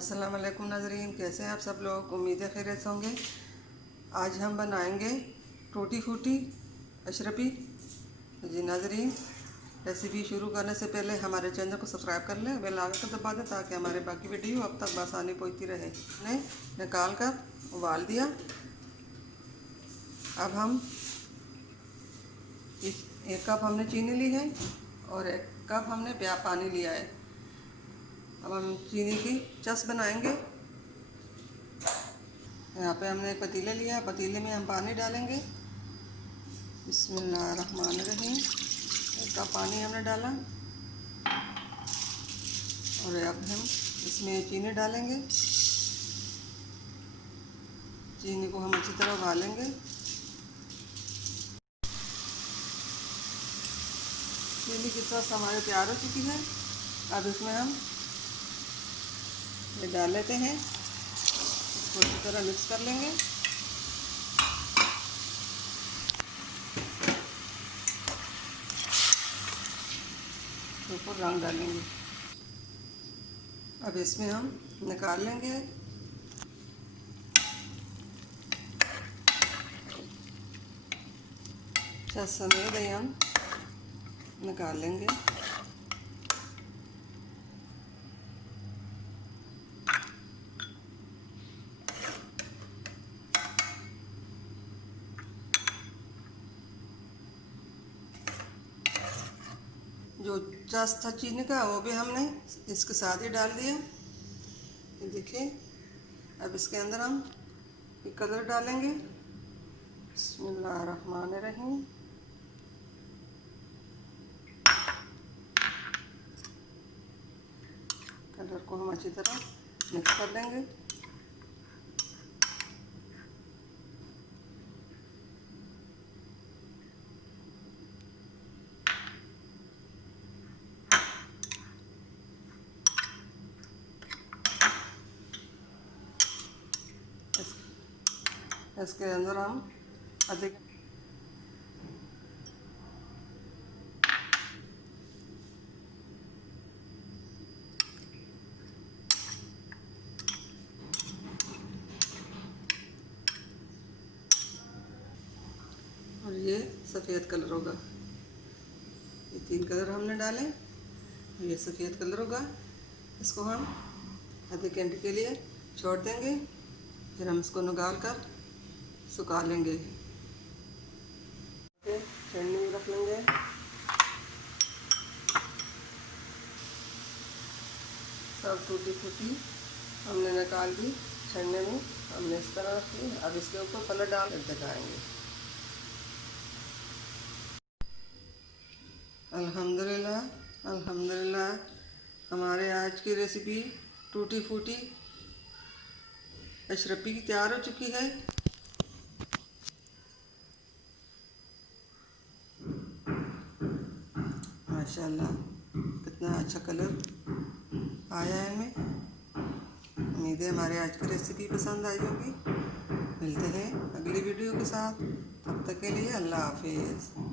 अस्सलाम वालेकुम नाज़रीन, कैसे हैं आप सब लोग। उम्मीद है खैरियत से होंगे। आज हम बनाएंगे टूटी फूटी अशरफी। जी नाज़रीन, रेसिपी शुरू करने से पहले हमारे चैनल को सब्सक्राइब कर लें, बेल आइकन को दबा दें ताकि हमारे बाकी वीडियो अब तक आसानी पहुंचती रहे। ने निकाल कर उबाल दिया। अब हम एक कप हमने चीनी ली है और एक कप हमने पानी लिया है। अब हम चीनी की चस बनाएंगे। यहाँ पे हमने एक पतीला लिया है, पतीले में हम पानी डालेंगे। बिस्मिल्लाहिर्रहमानिर्रहीम। एक कप पानी हमने डाला और अब हम इसमें चीनी डालेंगे। चीनी को हम अच्छी तरह उबालेंगे। चीनी की चस हमारी तैयार हो चुकी है। अब इसमें हम ये डाल लेते हैं, इसको अच्छी तरह मिक्स कर लेंगे। ऊपर रंग डालेंगे। अब इसमें हम निकाल लेंगे। छस समेत ही हम निकाल लेंगे। जो चस था चीनी का वो भी हमने इसके साथ ही डाल दिया। ये देखिए, अब इसके अंदर हम ये कलर डालेंगे। बिस्मिल्लाहिर्रहमानिर्रहीम। कलर को हम अच्छी तरह मिक्स कर लेंगे। इसके अंदर हम अधिक और ये सफ़ेद कलर होगा। ये 3 कलर हमने डाले, ये सफ़ेद कलर होगा। इसको हम आधे घंटे के लिए छोड़ देंगे, फिर हम इसको निकाल कर सुखा लेंगे। छन्नी में रख लेंगे। सब टूटी फूटी हमने निकाल दी छन्ने में, हमने इस तरह रखी। अब इसके ऊपर कलर डाल कर दिखाएंगे। अल्हम्दुलिल्लाह अल्हम्दुलिल्लाह, हमारे आज की रेसिपी टूटी फूटी अशरफी की तैयार हो चुकी है। माशाल्लाह, कितना अच्छा कलर आया है इनमें। उम्मीद है हमारे आज की रेसिपी पसंद आई होगी। मिलते हैं अगली वीडियो के साथ, तब तक के लिए अल्लाह हाफिज़।